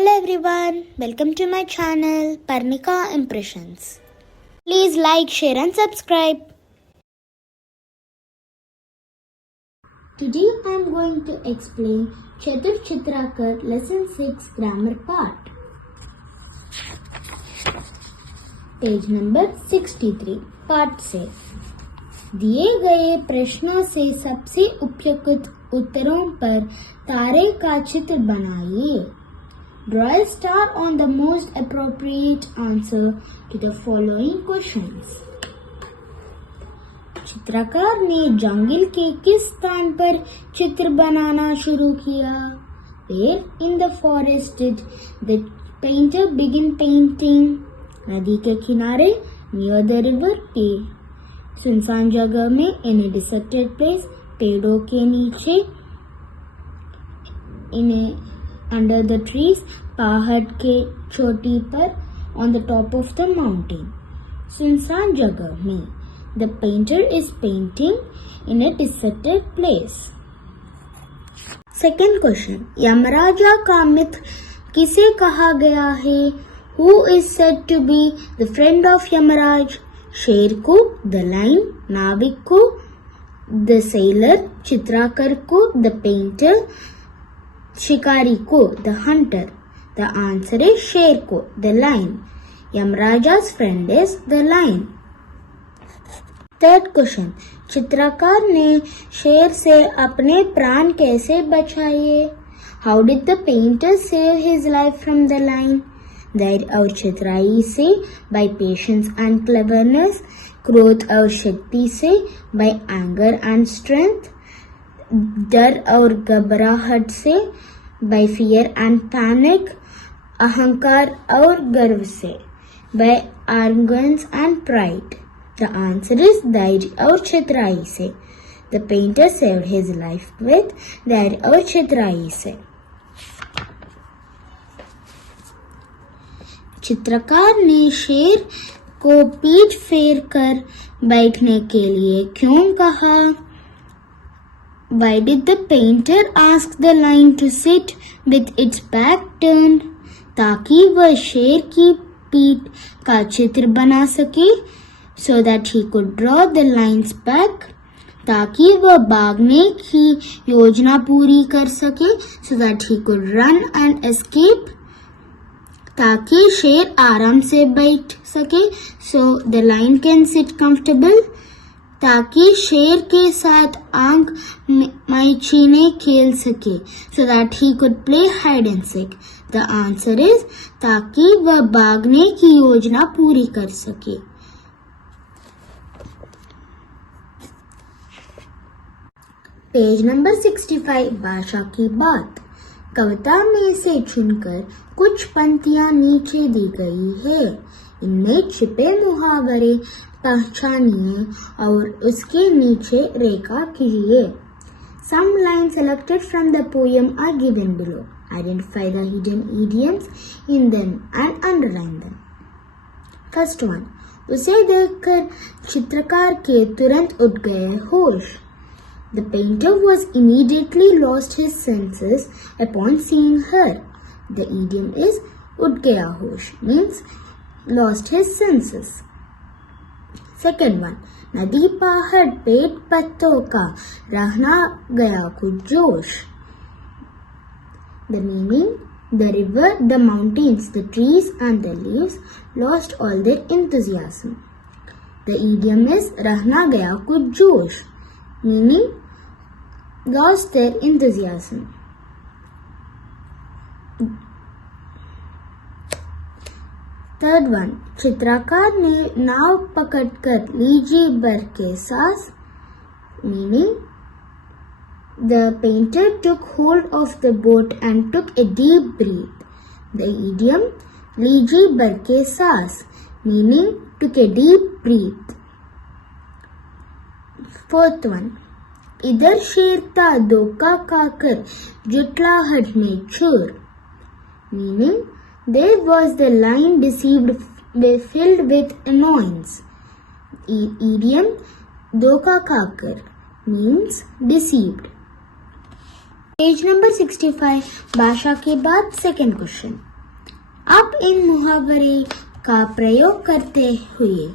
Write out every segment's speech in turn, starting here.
Hello everyone, welcome to my channel Parnika Impressions. Please like, share and subscribe. Today I am going to explain Chatur Chitrakar lesson 6 grammar part. Page number 63 पाठ से दिए गए प्रश्नों से सबसे उपयुक्त उत्तरों पर तारे का चित्र बनाइए. Draw a star on the most appropriate answer to the following questions. चित्रकार ने जंगल के किस स्थान पर चित्र बनाना शुरू किया? Where in the forest did the painter begin painting? नदी के किनारे near the river पे. सुनसान जगह में in a deserted place. पेड़ों के नीचे in a under the trees. पहाड़ के चोटी पर on the top of the mountain. सुनसान जगह में the painter is painting in a deserted place. Second question. Yamaraja का मित्र किसे कहा गया है? Who is said to be the friend of Yamaraj? शेर को, the lion, नाविक को, the sailor, चित्राकर को, the painter, शिकारी को, the hunter. The answer is शेर को, the lion. Yamaraja's friend is the lion. Third question. चित्रकार ने शेर से अपने प्राण कैसे बचाए? How did the painter save his life from the lion? धैर्य और चतुराई से, by patience and cleverness. क्रोध और शक्ति से, by anger and strength. डर और घबराहट से, by fear and panic. अहंकार और गर्व से, by arrogance and pride. The answer is धैर्य और चतुराई से. The painter saved his life with धैर्य और चतुराई से. चित्रकार ने शेर को पीठ फेर कर बैठने के लिए क्यों कहा? Why did the painter ask the lion to sit with its back turned? ताकि वह शेर की पीठ का चित्र बना सके. So that he could draw the lion's back. ताकि वह भागने की योजना पूरी कर सके. So that he could run and escape. ताकि शेर आराम से बैठ सके. So the lion can sit comfortable. ताकि शेर के साथ आंख माईचीने खेल सके. So that he could play hide and seek. The answer is ताकि वह भागने की योजना पूरी कर सके. पेज नंबर 65 भाषा की बात. कविता में से चुनकर कुछ पंक्तियां नीचे दी गई है. इनमें छिपे मुहावरे पहचानिए और उसके नीचे रेखा कीजिए. Some lines selected from the poem are given below. Identify the hidden idioms in them and underline them. First one. उसे देखकर चित्रकार के तुरंत उठ गए होश. The painter was immediately lost his senses upon seeing her. The idiom is उठ गया होश means lost his senses. Second one. नदी पहाड़ पेड़ पत्तों का रहना गया कुछ जोश. The meaning, the river, the mountains, the trees and the leaves lost all their enthusiasm. The idiom is रहना गया कुछ जोश meaning lost their enthusiasm. Third one. चित्रकार ने नाव पकड़कर लीजिए भर के सांस meaning the painter took hold of the boat and took a deep breath. The idiom लीजिए भर के सांस meaning took a deep breath. Fourth one. इधर शेर था धोखा खाकर जुटलाहट में चूर meaning there was the lion deceived filled with annoyance. Idiom धोखा खाकर means deceived. पेज नंबर 65 भाषा के बाद सेकेंड क्वेश्चन. आप इन मुहावरे का प्रयोग करते हुए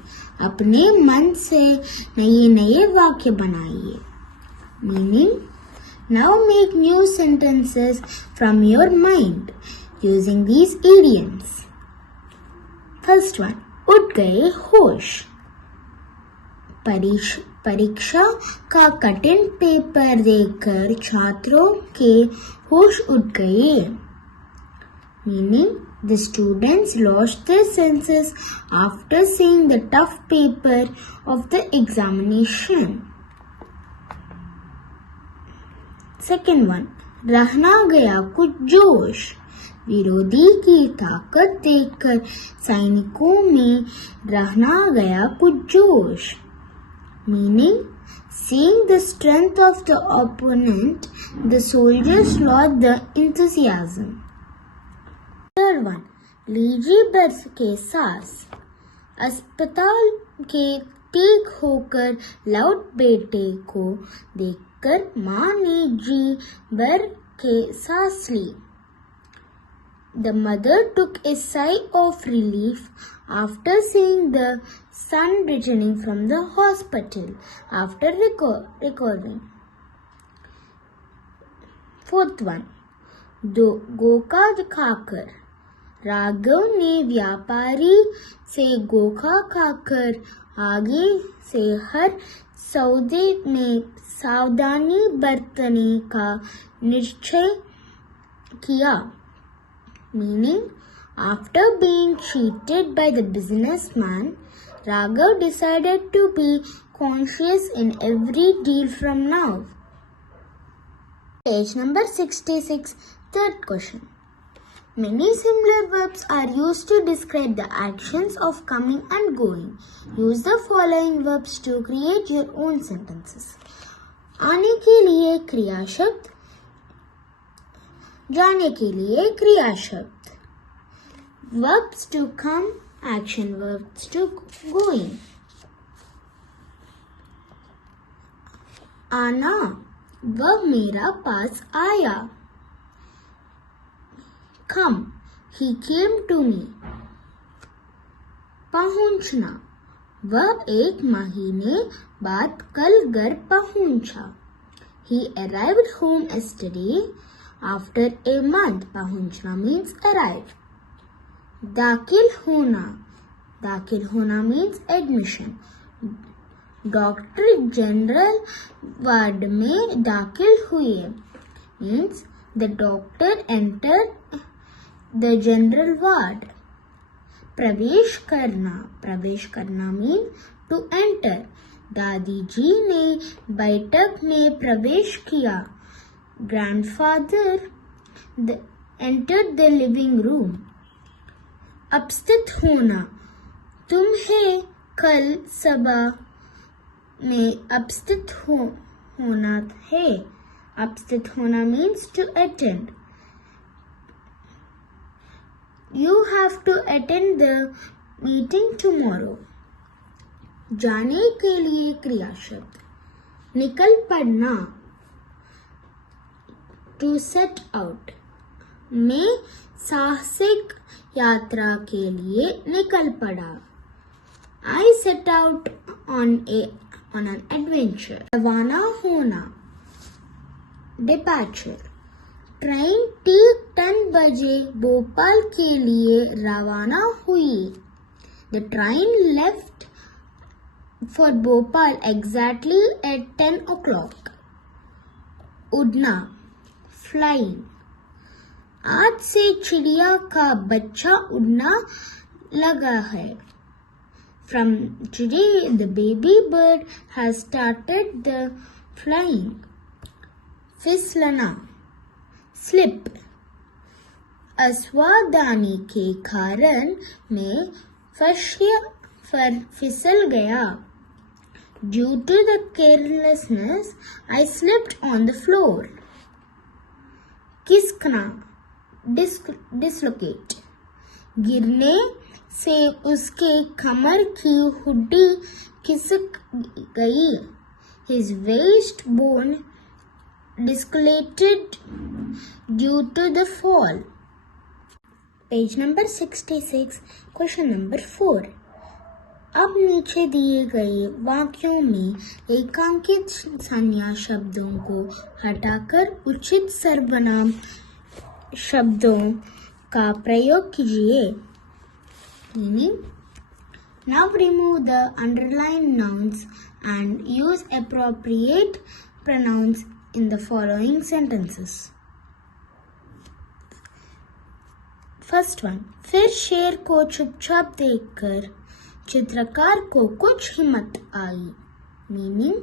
अपने मन से नए नए वाक्य बनाइए. Meaning, now make new sentences from your mind using these idioms. First one, उठ गए होश. परीक्षा का कठिन पेपर देखकर छात्रों के होश उड़ गए. Meaning, the students lost their senses after seeing the tough paper of the examination. Second one, रहना गया कुछ जोश. विरोधी की ताकत देखकर सैनिकों में रहना गया कुछ जोश. Meaning, seeing the strength of the opponent, the soldiers lost the enthusiasm. Third one, लीजिए बरस के सांस. अस्पताल के ठीक होकर लौट बेटे को देखकर माँ ने जी भर के सांस ली. The mother took a sigh of relief after seeing the son returning from the hospital after recovering. Fourth one, गोका खाकर. राघव ने व्यापारी से गोका खाकर आगे से हर सौदे में सावधानी बरतने का निश्चय किया. Meaning, after being cheated by the businessman, Raghav decided to be conscious in every deal from now. Page number 66, third question. Many similar verbs are used to describe the actions of coming and going. Use the following verbs to create your own sentences. आने के लिए क्रिया शब्द, जाने के लिए क्रिया शब्द. Verbs to come, action verbs to going. आना, वह मेरा पास आया. Come, he came to me. पहुंचना, वह एक महीने बाद कल घर पहुंचा. He arrived home yesterday after a month. पहुंचना means arrive. दाखिल होना means admission. Doctor general ward में दाखिल हुए means the doctor entered the general ward. प्रवेश करना means to enter. दादी जी ने बैठक में प्रवेश किया. Grandfather entered the living room. उपस्थित होना, तुम्हें कल सभा में उपस्थित होना है. उपस्थित होना means to attend. You have to attend the meeting tomorrow. जाने के लिए क्रिया शब्द, निकल पड़ना to set out. मैं साहसिक यात्रा के लिए निकल पड़ा. I set out on an adventure. रवाना होना, departure. ट्रेन ठीक 10 बजे भोपाल के लिए रवाना हुई. The train left for Bhopal exactly at 10 o'clock. उड़ना, flying. आज से चिड़िया का बच्चा उड़ना लगा है. From today, the baby bird has started the flying. फिसलना, slip. असावधानी के कारण मैं फिसल गया. Due to the carelessness, I slipped on the floor. खिसकना, dislocate. गिरने से उसके कमर की हड्डी खिसक गई. His waist bone dislocated due to the fall. Page number 66, question number 4। अब नीचे दिए गए वाक्यों में एकांकित संज्ञा शब्दों को हटाकर उचित सर्वनाम शब्दों का प्रयोग कीजिए। Meaning, now remove the underlined nouns and use appropriate pronouns in the following sentences. First one, फिर शेर को चुपचाप देखकर चित्रकार को कुछ हिम्मत आई। Meaning,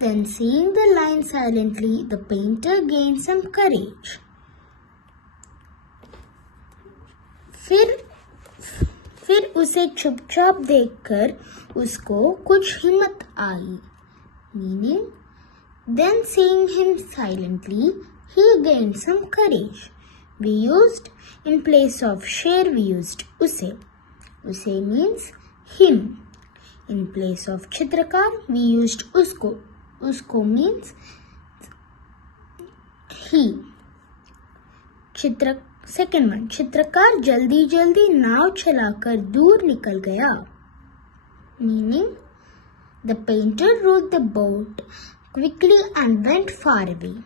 then seeing the line silently, the painter gained some courage. फिर उसे चुपचाप देखकर उसको कुछ हिम्मत आई। Meaning, then seeing him silently, he gained some courage. We used, in place of share, we used उसे. उसे means him. In place of चित्रकार, we used उसको. उसको means he. सेकेंड वन, चित्रकार जल्दी जल्दी नाव चलाकर दूर निकल गया। Meaning, the painter rowed the boat quickly and went far away.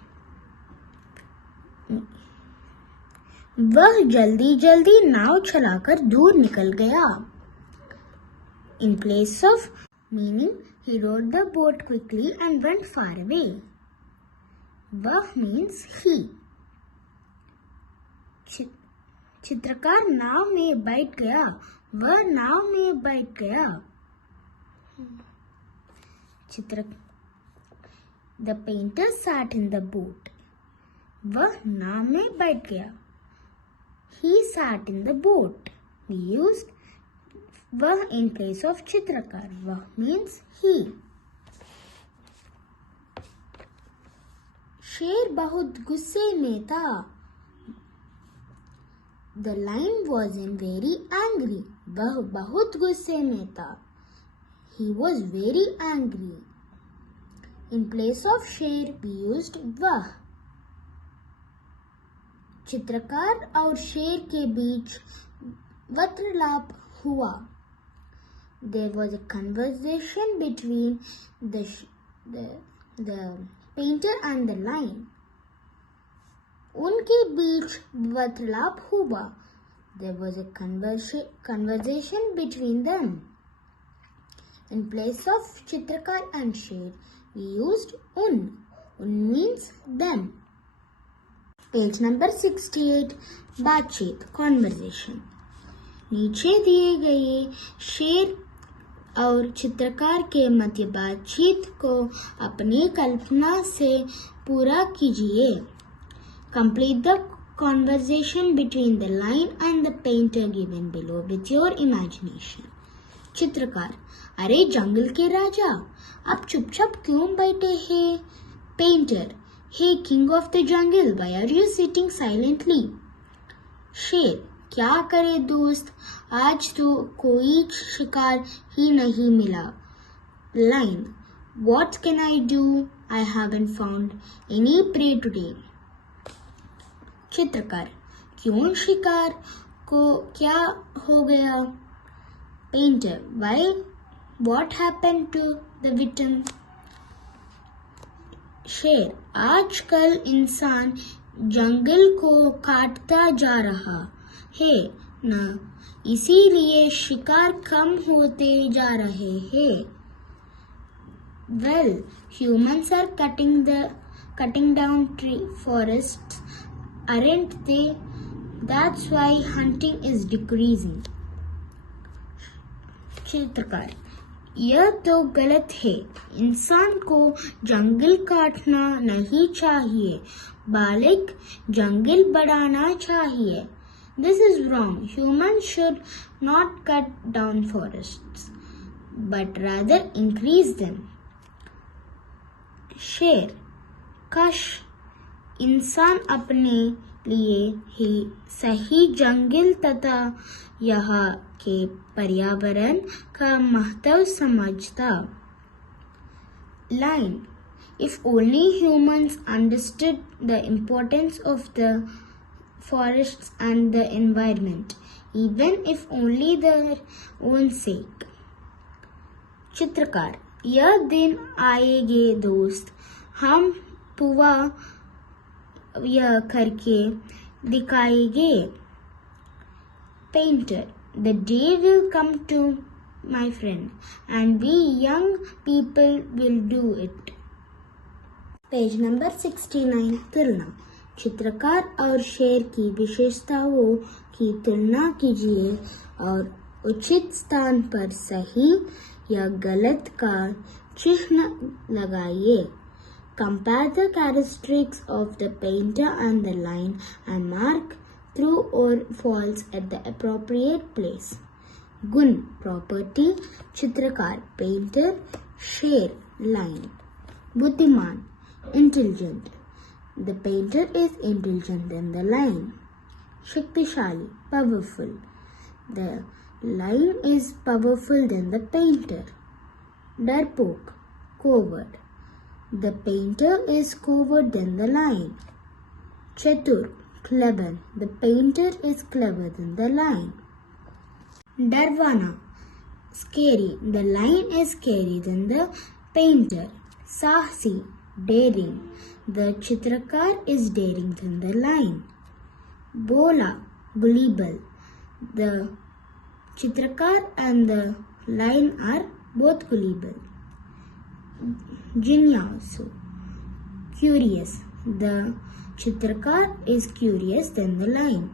वह जल्दी जल्दी नाव चलाकर दूर निकल गया। In place of, meaning he rowed the boat quickly and went far away. वह means he. चित्रकार नाव में बैठ गया। वह नाव में बैठ गया। The painter sat in the boat. वह नाव में बैठ गया। He sat in the boat. We used वह in place of चित्रकार. वह means he. शेर बहुत गुस्से में था। The lion wasn't very angry. वह बहुत गुस्से में था। He was very angry. In place of शेर we used वह। चित्रकार और शेर के बीच वार्तालाप हुआ। There was a conversation between the painter and the lion. उनके बीच वार्तालाप हुआ। There was a conversation between them. In place of चित्रकार and शेर, we used उन. उन means them. पेज नंबर 68, बातचीत, conversation। नीचे दिए गए शेर और चित्रकार के मध्य बातचीत को अपनी कल्पना से पूरा कीजिए। Complete the conversation between the lion and the painter given below with your imagination. चित्रकार, अरे जंगल के राजा, आप चुपचाप क्यों बैठे हैं? Painter, hey king of the jungle, why are you sitting silently? शेर, क्या करे दोस्त, आज तो कोई शिकार ही नहीं मिला। Line, what can I do? I haven't found any prey today. चित्रकार, क्यों शिकार को क्या हो गया? Painter, why? What happened to the victim? शेर, आजकल इंसान जंगल को काटता जा रहा है न, इसीलिए शिकार कम होते जा रहे हैं। Well, humans are cutting down forests, aren't they? That's why hunting is decreasing. चित्रकार, यह तो गलत है। इंसान को जंगल काटना नहीं चाहिए, बल्कि जंगल बढ़ाना चाहिए। This is wrong. Humans should not cut down forests, but rather increase them. शेर, काश इंसान अपने लिए ही सही जंगल तथा यहाँ के पर्यावरण का महत्व समझता। Line, if only humans understood the importance of the forests and the environment, even if only their own sake. चित्रकार, यह दिन आएंगे दोस्त, हम पुआ यह करके दिखाएंगे. Painter, the day will come to my friend, and we young people will do it. Page number 69. तुलना. चित्रकार और शेर की विशेषताओं की तुलना कीजिए और उचित स्थान पर सही या गलत का चिन्ह लगाइए. Compare the characteristics of the painter and the line and mark true or false at the appropriate place. गुण. प्रॉपर्टी. चित्रकार, पेंटर, शेर, लाइन. बुद्धिमान, intelligent. The painter is intelligent than the line. शक्तिशाली, powerful. The line is powerful than the painter. डरपोक, coward. The painter is coward than the line. चतुर, clever. The painter is clever than the line. डरवाना, scary. The line is scary than the painter. साहसी, daring. The चित्रकार is daring than the line. बोला, gullible. The चित्रकार and the line are both gullible. जिज्ञासु, curious. The चित्रकार is curious than the line.